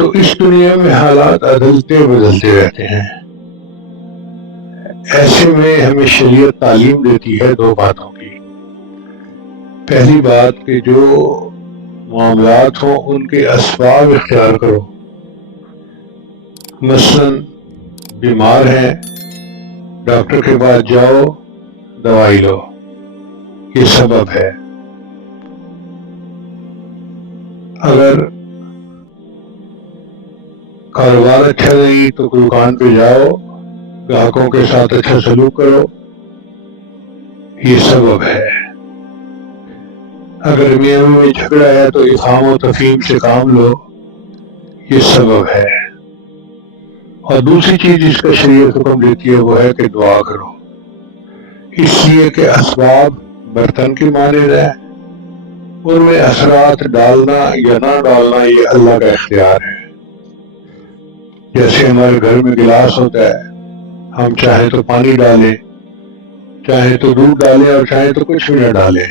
تو اس دنیا میں حالات عدلتے بدلتے رہتے ہیں. ایسے میں ہمیں شریعت تعلیم دیتی ہے دو باتوں کی. پہلی بات کہ جو معاملات ہوں ان کے اسباب اختیار کرو. مثلاً بیمار ہیں، ڈاکٹر کے پاس جاؤ، دوائی لو، یہ سبب ہے. اگر کاروبار اچھا نہیں تو دکان پہ جاؤ، گاہکوں کے ساتھ اچھا سلوک کرو، یہ سبب ہے. اگر میاں میں جھگڑا ہے تو افہام و تفہیم سے کام لو، یہ سبب ہے. اور دوسری چیز جس کا شریعت حکم دیتی ہے وہ ہے کہ دعا کرو، اس لیے کہ اسباب برتن کے مانند ہے، ان میں اثرات ڈالنا یا نہ ڈالنا یہ اللہ کا اختیار ہے. جیسے ہمارے گھر میں گلاس ہوتا ہے، ہم چاہیں تو پانی ڈالیں، چاہیں تو دودھ ڈالیں اور چاہیں تو کچھ بھی نہ ڈالیں.